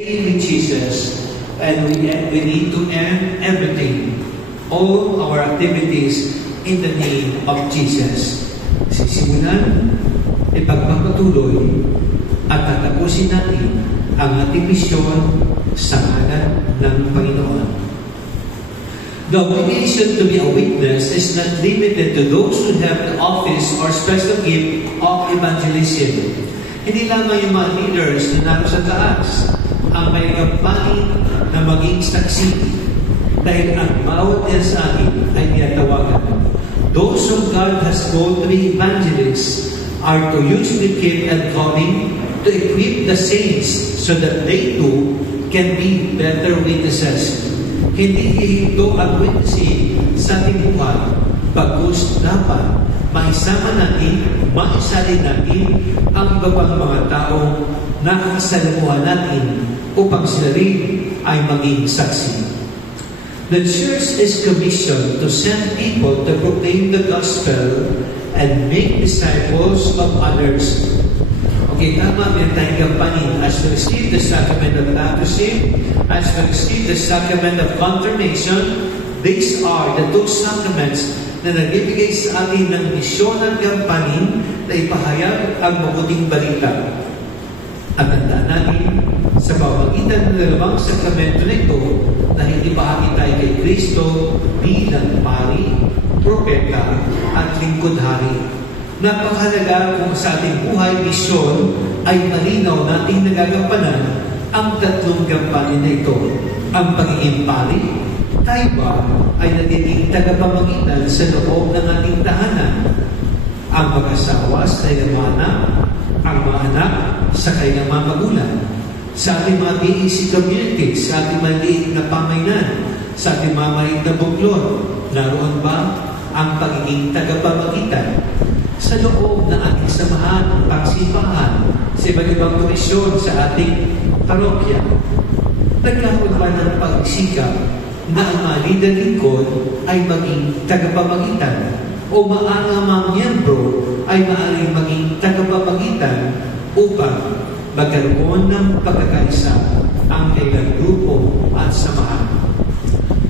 with Jesus, and we need to end everything, all our activities in the name of Jesus. Sisimulan, ipagpapatuloy, at tatapusin natin ang ating misyon sa ngalan ng Panginoon. The obligation to be a witness is not limited to those who have the office or special gift of evangelism. Hindi lamang yung mga leaders na naroon sa taas ang may kampani na maging saksi, dahil ang bawat isa sa akin ay tinatawagan. Those whom God has called to be evangelists are to use the gift and calling to equip the saints so that they too can be better witnesses. Hindi ito ang witnessing sa ating buhay, bagkus dapat maisama natin, maisalin natin ang iba pang mga taong nakakasalamuhan natin upang sila rin ay maging saksi. The church is commissioned to send people to proclaim the gospel and make disciples of others. Okay, tama, meron tayong gampanin. As we receive the sacrament of baptism, as we receive the sacrament of confirmation, these are the two sacraments na nagbibigay sa atin ng misyon ng gampanin na ipahayag ang mabuting balita. At tandaan natin, sa pamamagitan ng dalawang sakramento na ito, na hindi bahagi tayo kay Kristo bilang pari, propeta, at lingkod-hari. Napakahalaga kung sa ating buhay misyon ay malinaw nating nagagampanan ang tatlong gampanin na ito. Ang pagiging pari, tayo ba ay nagiging tagapamagitan sa loob ng ating tahanan? Ang mag-asawa sa kanyang mga anak, ang mga anak sa kanyang mga magulang, sa ating mga BEC community, sa ating maliit na pamainan, sa ating mga maliit na buklod, naroon ba ang pagiging tagapamagitan sa loob ng ating samahan, pagsipahan, sa iba't ibang komisyon sa ating parokya? Nagkaroon ba ng pagsikap na ang mga leader lingkod ay maging tagapamagitan o maangamang miyembro ay maaaring maging tagapamagitan upang magkaroon ng pagkakaisa ang kailang grupo at samahan?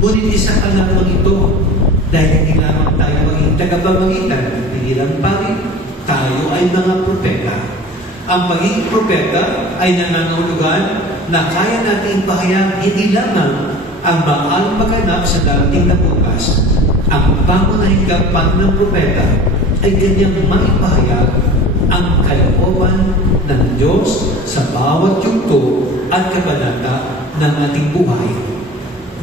Ngunit isa ka lamang ito, dahil hindi lamang tayo maging tagapamagitan, hindi lang pari, tayo ay mga propeta. Ang pagiging propeta ay nangangahulugan na kaya natin ipahayag hindi lamang ang maaang maganap sa darating na bukas. Ang pangunahing gampanin ng propeta ay kanyang maipahayag ang kalooban ng Diyos sa bawat yugto at kabanata ng ating buhay.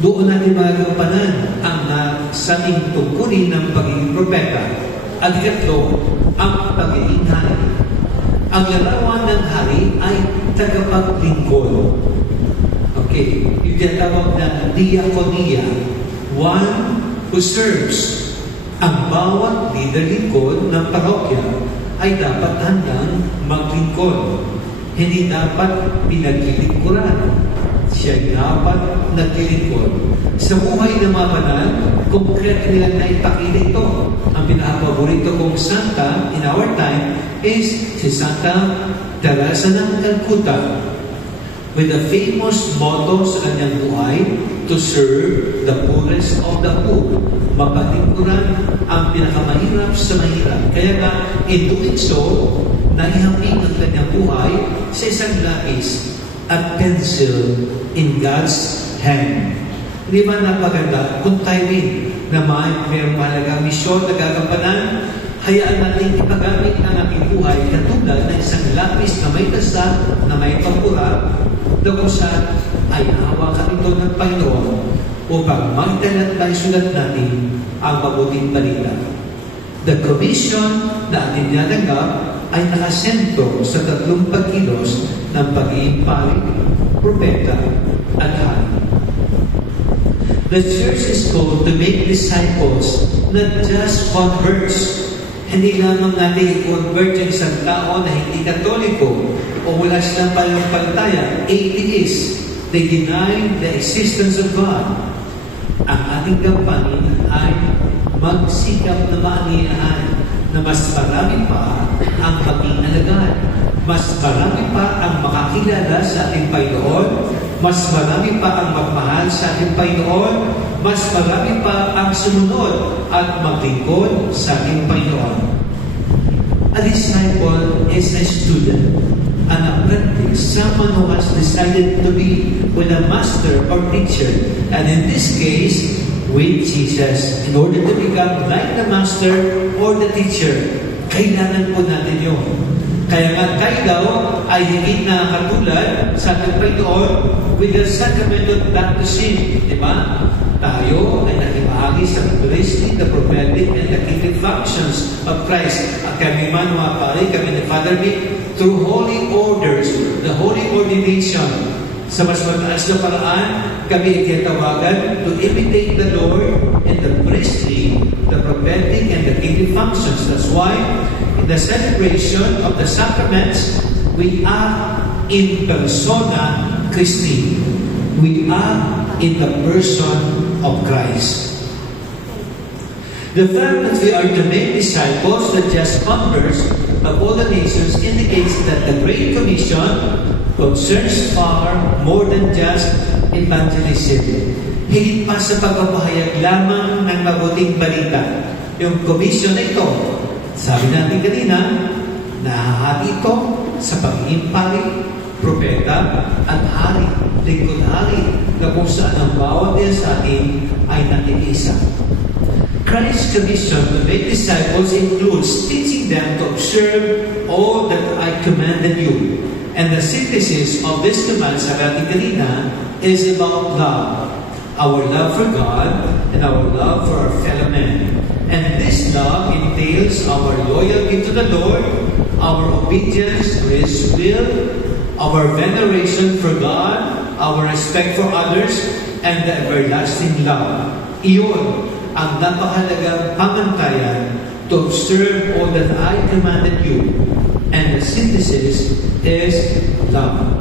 Doon natin magagampanan ang sa ating tungkulin ng pagiging propeta. At ikatlo, ang pagiging hari. Ang larawan ng hari ay tagapaglingkod. Okay, yung tinatawag na diakonia, one who serves. Ang bawat leader lingkod ng parokya ay dapat handang maglingkod. Hindi dapat pinaglilingkuran. Siya dapat naglilingkod. Sa buhay ng mga banal, konkreto nilang naipakita ito. Ang pinakapaborito kong santa in our time is si Santa Teresa ng Calcutta, with the famous motto sa kanyang buhay, to serve the poorest of the poor. Mapaglingkuran ang pinakamahirap sa mahirap. Kaya nga, in doing so, naihambing ang kanyang buhay sa isang lapis at pencil in God's hand. Di ba napaganda kung tayo rin na mayroong mahalagang misyon na gagampanan, hayaan natin ipagamit ang ating buhay katulad ng isang lapis na may tasa, na may pampura, na kung saan ay hawakan ito ng Panginoon upang magdala at maisulat natin ang mabuting balita. The commission na ating nilaganggap ay nakasentro sa tatlong pagkilos ng pagiging pari, propeta, at hari. The church is called to make disciples, not just converts. Hindi lamang natin i-convert yung isang tao na hindi katoliko o wala silang panampalataya, atheist. They deny the existence of God. Ang ating gampanin ay magsikap na maanihan na mas marami pa ang maging alagad. mas marami pa ang makakilala sa ating Panginoon, mas marami pa ang magmahal sa ating Panginoon, mas marami pa ang sumunod at maglingkod sa ating Panginoon. A disciple is a student, an apprentice, someone who has decided to be with a master or teacher. And in this case, with Jesus, in order to become like the master or the teacher, kailangan po natin yun. Kaya nga tayo daw ay higit na katulad sa ating Panginoon with the sacrament of baptism. Diba? Tayo ay nakibahagi sa priestly, the prophetic, and the kingly functions of Christ. At kami man, mga pare, kami ni Father Vic, through holy orders, the holy ordination, sa mas mataas na paraan, kami ikitawagan to imitate the Lord in the priestly, the prophetic, and the kingly functions. That's why, in the celebration of the sacraments, we are in persona Christi. We are in the person of Christ. The fact that we are to make disciples, not just converts, of all the nations indicates that the Great Commission concerns far more than just evangelism. Higit pa sa pagpapahayag lamang ng mabuting balita. Yung commission na ito, sabi natin kanina, nahahati ito sa pagiging pari, propeta, at hari, lingkod hari, na kung saan ang bawat din sa atin ay nakikiisa. Christ's commission to make disciples includes teaching them to observe all that I commanded you. And the synthesis of this command, sabi natin kanina, is about love. Our love for God and our love for our fellow men. And this love entails our loyalty to the Lord, our obedience to His will, our veneration for God, our respect for others, and the everlasting love. Iyon ang napakahalagang pamantayan to observe all that I commanded you. And the synthesis is love.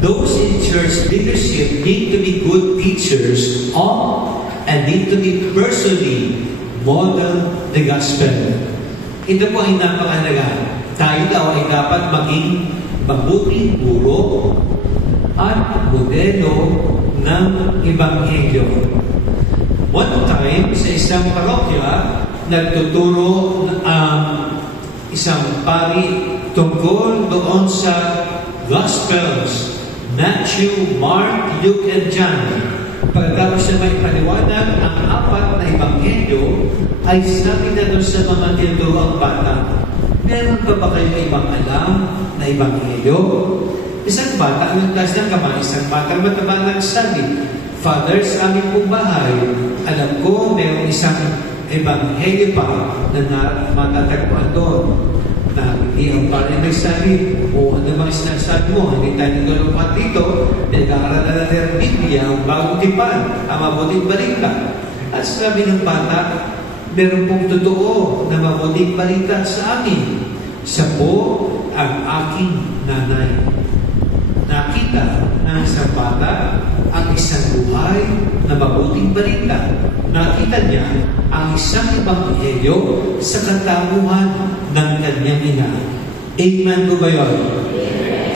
Those in church leadership need to be good teachers of and need to be personally model the gospel. Ito po ay napakahalaga. Tayo daw ay dapat maging mabuting guro at modelo ng Ebanghelyo. One time, sa isang parokya, nagtuturo isang pari tungkol doon sa Gospels, Matthew, Mark, Luke, and John. Pagkatapos siya may paliwanag, ang apat na Ebanghelyo ay sabi na doon sa mga tinuturoang bata, meron pa ba kayo ibang alam na Ebanghelyo? Isang bata, ang nagtas ng kamay, isang bata mataba nagsabi, Father, sa aming pong bahay, alam ko mayroong isang Ebanghelyo pa na matatagpuan doon. Na hindi ang pare nagsabi, o ano bang sinasabi mo, hindi tayo nagulungan dito, nag-aaralan natin ang Biblia, ang bagong tipan, ang mabuting balita. At sabi ng bata, meron pong totoo na mabuting balita sa amin. Siya po ang aking nanay. Nakita ng isang bata ang isang buhay na mabuting balita. Nakita niya ang isang Ebanghelyo sa katanguhan ng kanyang ina. Amen po ba yun?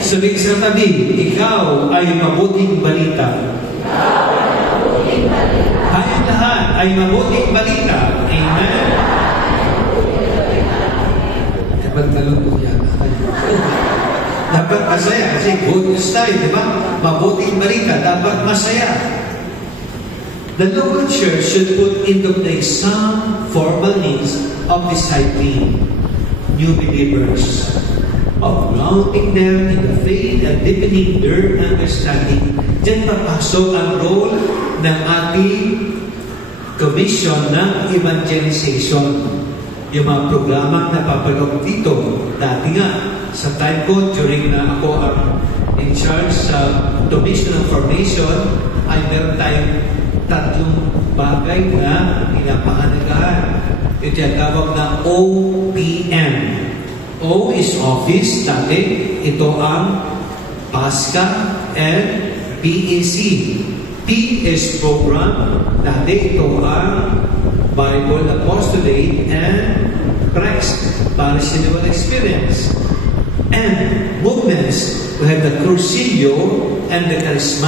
Sabihin sa tabi, ikaw ay mabuting balita. Ikaw ay mabuting balita. Tayong lahat ay mabuting balita. Amen? Pagtalong po yan. Dapat masaya kasi good news tayo, di ba? Mabuting balita, dapat masaya. The local church should put into place some formal means of discipling new believers, of grounding them in the faith and deepening their understanding. Diyan papasok ang role ng ating commission ng evangelization. Yung mga programang napapalog dito, dati nga, sa time ko, during na ako in charge sa commission of formation, ay meron tayong tatlong bagay na pinapahalagahan. Ito yung tawag na OPM. O is office, dati. Ito ang PASCA and PAC. P is program, dati ito ang Bible apostolate and Christ, Paris-Renewal Experience. And movements, we have the Crucillo and the Charismatic